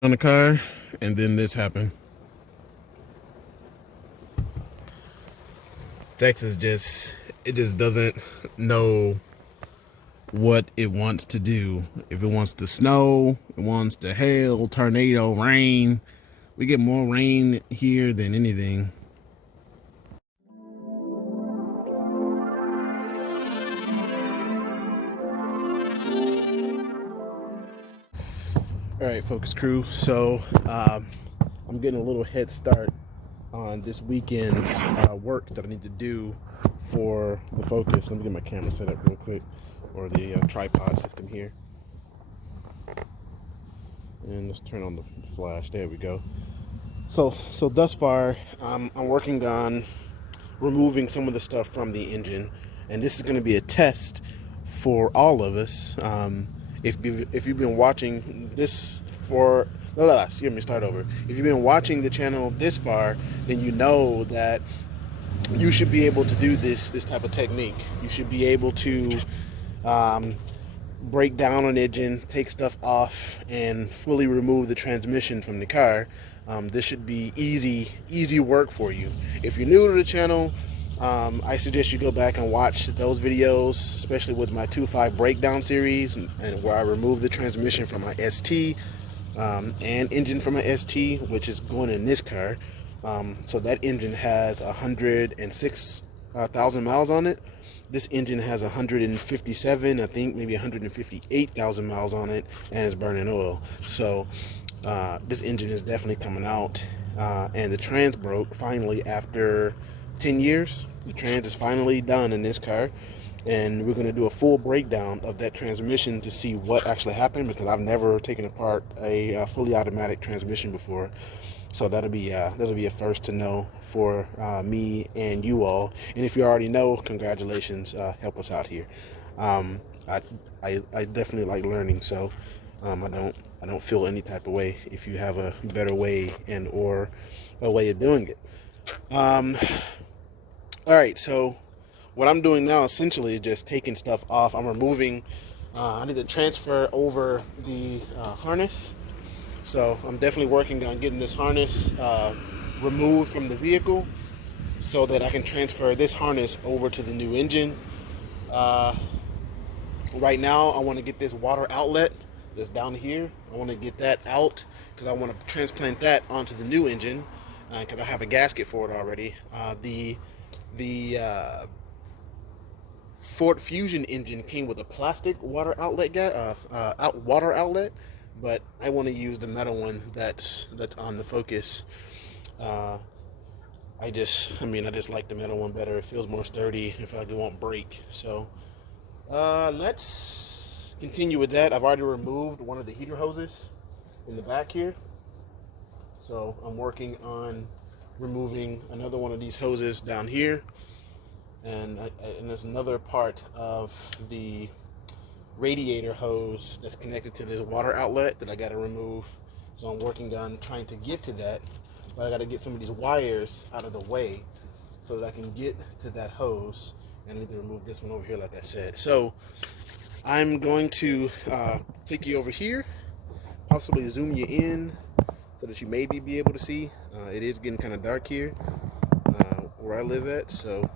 on the car, and then this happened. Texas just doesn't know what it wants to do. If it wants to snow, it wants to hail, tornado, rain. We get more rain here than anything. All right, focus crew. So I'm getting a little head start on this weekend's work that I need to do for the focus. Let me get my camera set up real quick, or the tripod system here. And let's turn on the flash. There we go. So thus far, I'm working on removing some of the stuff from the engine, and this is going to be a test for all of us. If you've been watching this for let me start over. If you've been watching the channel this far, then you know that you should be able to do this type of technique. You should be able to um, break down an engine, take stuff off, and fully remove the transmission from the car. This should be easy work for you. If you're new to the channel, I suggest you go back and watch those videos, especially with my 2.5 breakdown series, and where I remove the transmission from my ST and engine from my ST, which is going in this car. So that engine has 106,000 miles on it. This engine has 157, I think maybe 158,000 miles on it, and it's burning oil. So this engine is definitely coming out. And the trans broke finally after 10 years. The trans is finally done in this car, and we're going to do a full breakdown of that transmission to see what actually happened, because I've never taken apart a fully automatic transmission before. So that'll be a first to know for me and you all. And if you already know, congratulations, help us out here. Um, I, I definitely like learning, so I don't feel any type of way if you have a better way and or a way of doing it. All right, so what I'm doing now essentially is just taking stuff off. I'm removing. I need to transfer over the harness. So I'm definitely working on getting this harness removed from the vehicle so that I can transfer this harness over to the new engine. Uh, right now, I want to get this water outlet that's down here. I want to get that out because I want to transplant that onto the new engine because I have a gasket for it already. The Ford Fusion engine came with a plastic water outlet, water outlet, but I want to use the metal one that's on the Focus. Uh, I just like the metal one better. It feels more sturdy. It feels like it won't break. So let's continue with that. I've already removed one of the heater hoses in the back here, so I'm working on removing another one of these hoses down here, and there's another part of the radiator hose that's connected to this water outlet that I got to remove. So I'm working on trying to get to that, but I got to get some of these wires out of the way so that I can get to that hose. And I need to remove this one over here, like I said. So I'm going to take you over here, possibly zoom you in so that you maybe be able to see. It is getting kind of dark here where I live at, so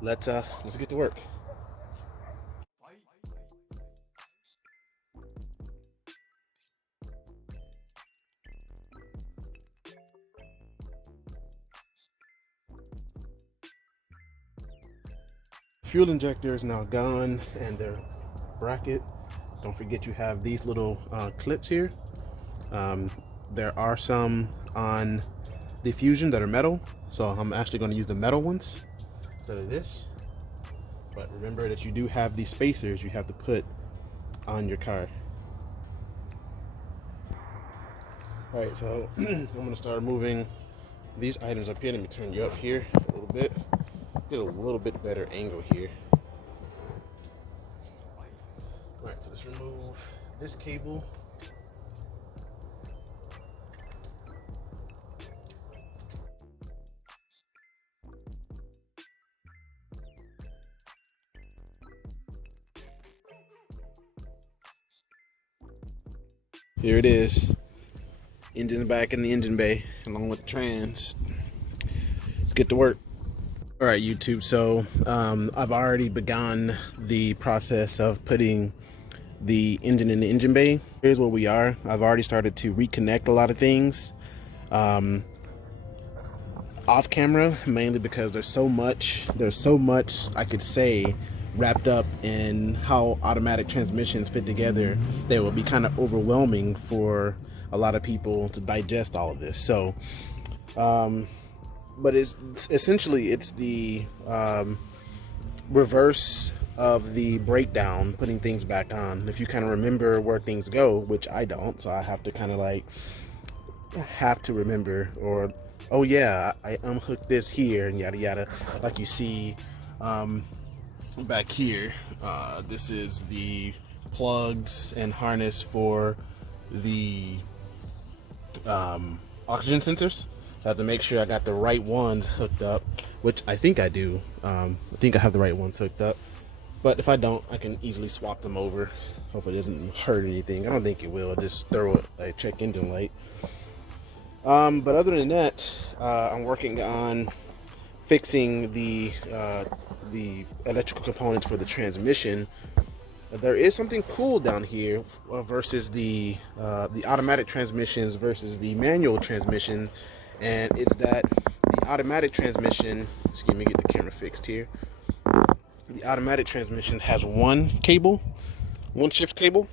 let's get to work. Fuel injector is now gone, and their bracket. Don't forget you have these little clips here. Um, there are some on the Fusion that are metal, so I'm actually going to use the metal ones instead of this. But remember that you do have these spacers you have to put on your car. All right, so I'm going to start moving these items up here. Let me turn you up here a little bit. Get a little bit better angle here. All right, so let's remove this cable. Here it is. Engine's back in the engine bay along with the trans. Let's get to work. All right, YouTube. So I've already begun the process of putting the engine in the engine bay. Here's where we are. I've already started to reconnect a lot of things off camera, mainly because there's so much I could say wrapped up in how automatic transmissions fit together that will be kind of overwhelming for a lot of people to digest all of this. So but it's essentially the reverse of the breakdown, putting things back on. If you kind of remember where things go, which I don't, so I have to kind of like remember, or oh yeah, I unhooked this here and yada yada, like you see back here. This is the plugs and harness for the oxygen sensors. So I have to make sure I got the right ones hooked up, which I think I do. I think I have the right ones hooked up, but if I don't, I can easily swap them over. Hopefully it doesn't hurt anything. I don't think it will. I'll just throw a check engine light. But other than that, I'm working on fixing the electrical components for the transmission. There is something cool down here versus the automatic transmissions versus the manual transmission, and it's that the automatic transmission, excuse me, get the camera fixed here. The automatic transmission has one shift cable,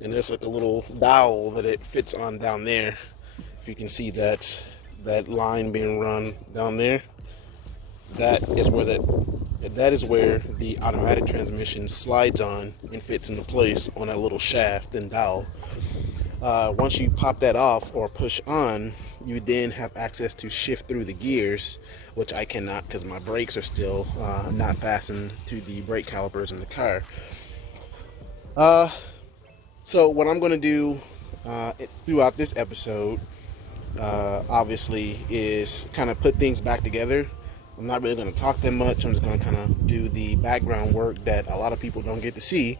and there's like a little dowel that it fits on down there. If you can see that line being run down there, that is where the automatic transmission slides on and fits into place on that little shaft and dowel. Once you pop that off or push on, you then have access to shift through the gears, which I cannot because my brakes are still not fastened to the brake calipers in the car. So what I'm going to do throughout this episode, obviously, is kind of put things back together. I'm not really going to talk that much. I'm just going to kind of do the background work that a lot of people don't get to see.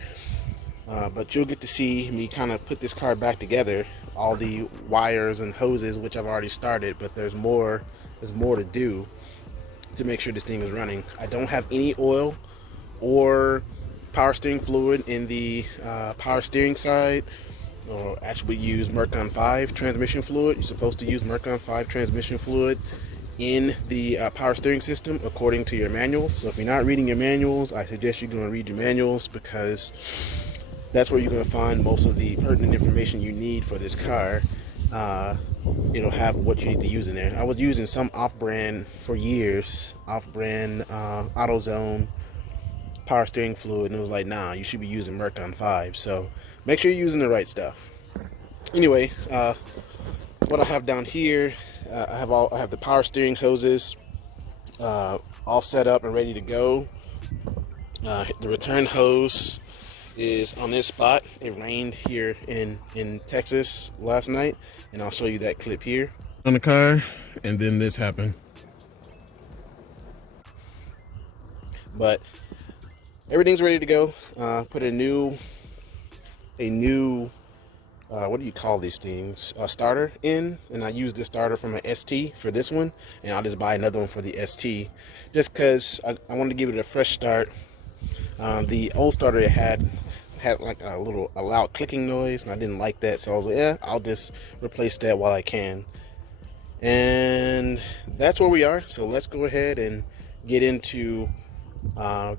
But you'll get to see me kind of put this car back together, all the wires and hoses, which I've already started, but there's more to do to make sure this thing is running. I don't have any oil or power steering fluid in the power steering side, or actually use Mercon 5 transmission fluid. You're supposed to use Mercon 5 transmission fluid in the power steering system according to your manual. So if you're not reading your manuals, I suggest you're going to read your manuals, because that's where you're going to find most of the pertinent information you need for this car. It'll have what you need to use in there. I was using some off-brand for years, off-brand AutoZone power steering fluid, and it was like, nah, you should be using Mercon 5. So make sure you're using the right stuff. Anyway, what I have down here, I have the power steering hoses all set up and ready to go. The return hose is on this spot. It rained here in Texas last night, and I'll show you that clip here on the car, and then this happened. But everything's ready to go. Put a new what do you call these things, a starter in, and I used the starter from an ST for this one, and I'll just buy another one for the ST just because I wanted to give it a fresh start. The old starter it had like a loud clicking noise, and I didn't like that, so I was like, yeah, I'll just replace that while I can. And that's where we are. So let's go ahead and get into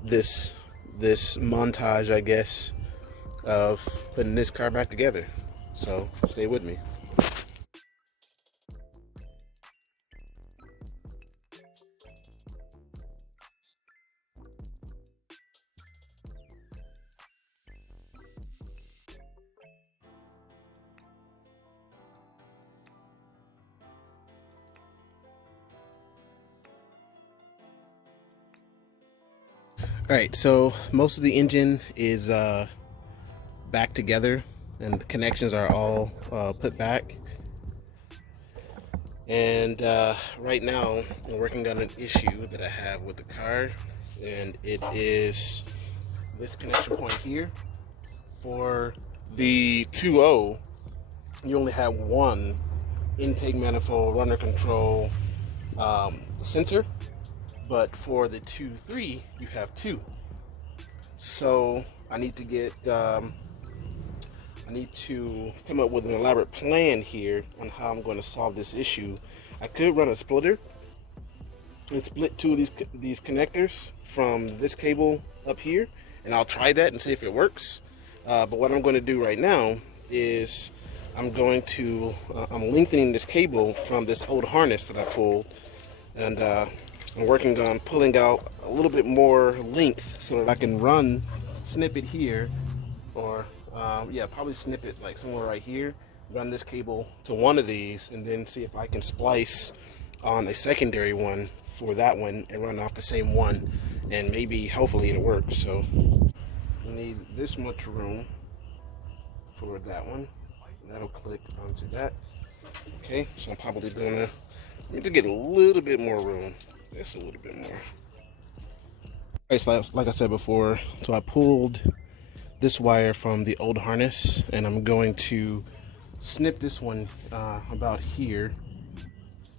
this montage, I guess, of putting this car back together. So stay with me. All right, so most of the engine is back together, and the connections are all put back. And right now I'm working on an issue that I have with the car, and it is this connection point here for the 2.0 you only have one intake manifold runner control sensor, but for the 2.3 you have two. So I need to get I need to come up with an elaborate plan here on how I'm going to solve this issue. I could run a splitter and split two of these connectors from this cable up here, and I'll try that and see if it works. But what I'm going to do right now is I'm lengthening this cable from this old harness that I pulled, and I'm working on pulling out a little bit more length so that I can snip it here, or yeah, probably snip it like somewhere right here, run this cable to one of these, and then see if I can splice on a secondary one for that one and run off the same one, and maybe hopefully it'll work. So we need this much room for that one. That'll click onto that. Okay, so I'm probably gonna need to get a little bit more room. Just a little bit more. Okay, so like I said before, so I pulled this wire from the old harness, and I'm going to snip this one about here,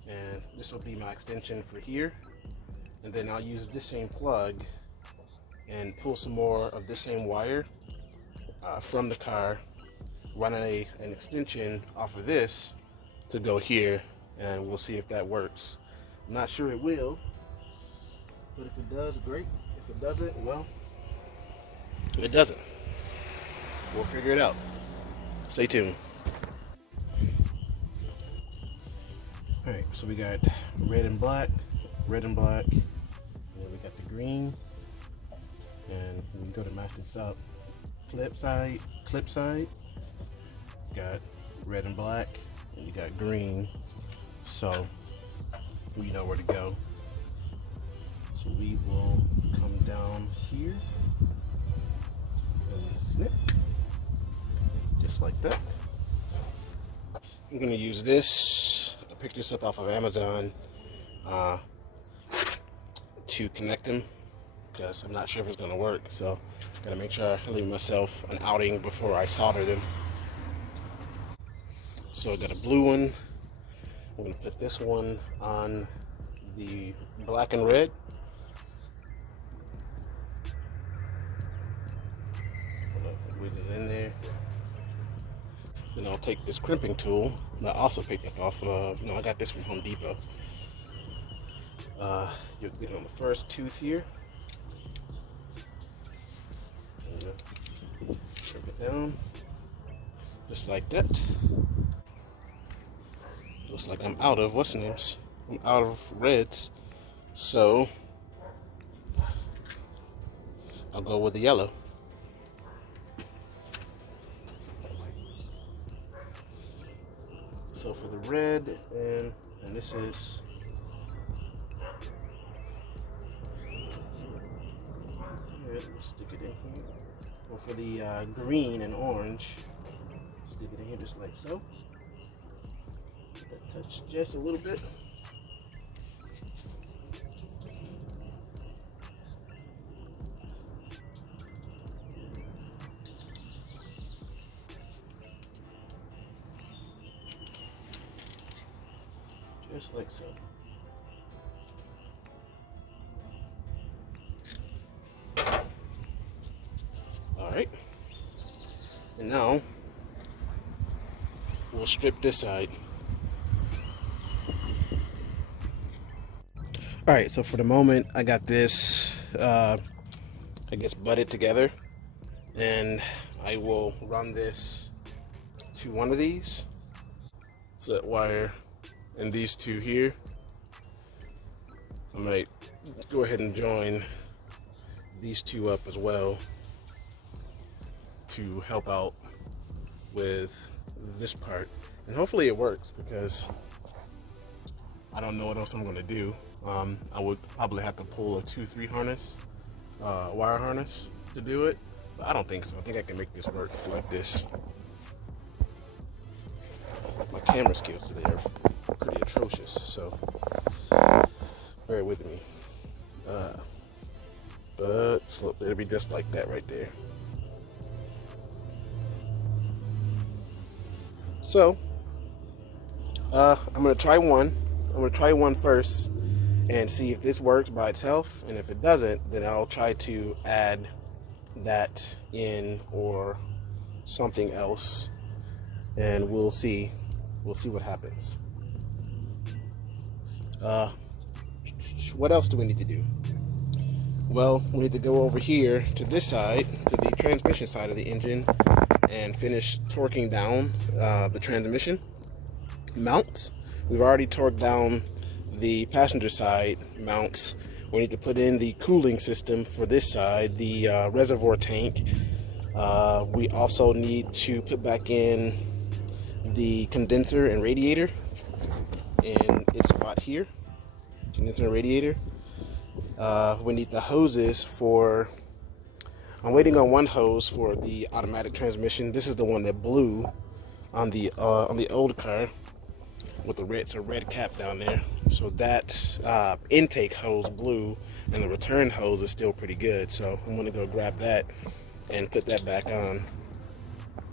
and this will be my extension for here, and then I'll use this same plug and pull some more of this same wire from the car, run an extension off of this to go here, and we'll see if that works. I'm not sure it will, but if it does, great. If it doesn't, well, it doesn't. We'll figure it out. Stay tuned. Alright, so we got red and black, and then we got the green, and we go to match this up. Clip side, got red and black, and you got green, so we know where to go. So we will come down here and snip, just like that. I'm gonna use this. I picked this up off of Amazon to connect them, because I'm not sure if it's gonna work. So gotta make sure I leave myself an outing before I solder them. So I got a blue one. I'm gonna put this one on the black and red. With it in there. Then I'll take this crimping tool that I also picked up off of, I got this from Home Depot. You'll get it on the first tooth here. And crimp it down, just like that. Looks like I'm out of what's-names. I'm out of reds, so I'll go with the yellow. So for the red, and this is red, stick it in here. Well, for the green and orange, stick it in here just like so. Let that touch just a little bit. Just like so. All right, and now we'll strip this side. All right, so for the moment, I got this, I guess, butted together, and I will run this to one of these. So that wire and these two here. I might go ahead and join these two up as well to help out with this part, and hopefully it works, because I don't know what else I'm going to do. I would probably have to pull a 2-3 harness, wire harness to do it, but I don't think so. I think I can make this work like this. My camera skills today are pretty atrocious, so bear with me. But so it'll be just like that right there. So I'm gonna try one. I'm gonna try one first and see if this works by itself, and if it doesn't, then I'll try to add that in or something else, and we'll see what happens. What else do we need to do? Well, we need to go over here to this side, to the transmission side of the engine, and finish torquing down the transmission mounts. We've already torqued down the passenger side mounts. We need to put in the cooling system for this side, the reservoir tank. We also need to put back in the condenser and radiator in its spot here. Condenser and radiator. We need the hoses for, I'm waiting on one hose for the automatic transmission. This is the one that blew on the old car with the red cap down there. So that intake hose blew, and the return hose is still pretty good. So I'm gonna go grab that and put that back on.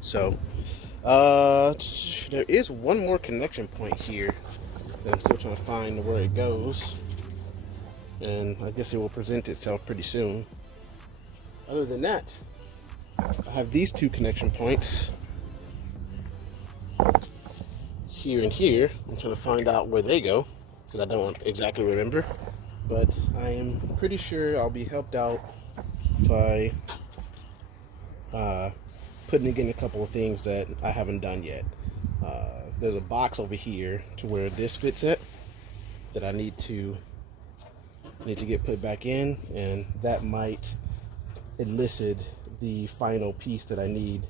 So there is one more connection point here that I'm still trying to find where it goes, and I guess it will present itself pretty soon. Other than that, I have these two connection points here and here. I'm trying to find out where they go because I don't exactly remember, but I am pretty sure I'll be helped out by putting in a couple of things that I haven't done yet. There's a box over here to where this fits at that I need to get put back in, and that might elicit the final piece that I need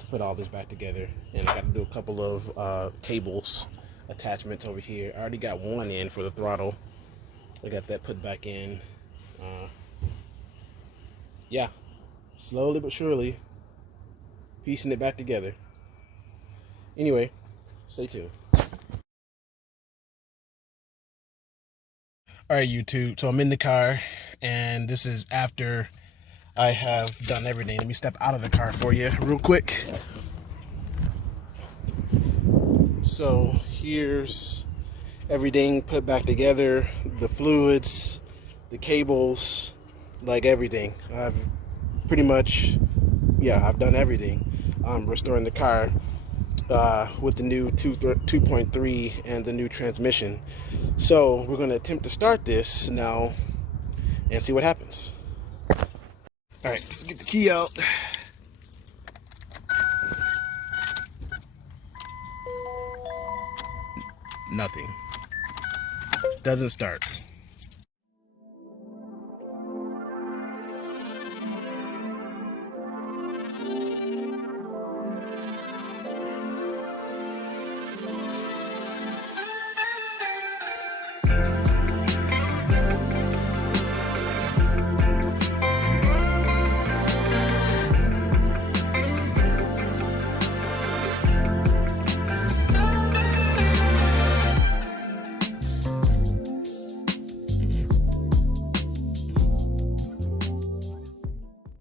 to put all this back together. And I got to do a couple of cables attachments over here. I already got one in for the throttle. I got that put back in. Yeah, slowly but surely piecing it back together. Anyway, stay tuned. All right, YouTube, so I'm in the car, and this is after I have done everything. Let me step out of the car for you real quick. So here's everything put back together, the fluids, the cables, like everything. I've pretty much, yeah, I've done everything. I'm restoring the car with the new 2.3 and the new transmission. So we're going to attempt to start this now and see what happens. All right, let's get the key out. Nothing. Doesn't start.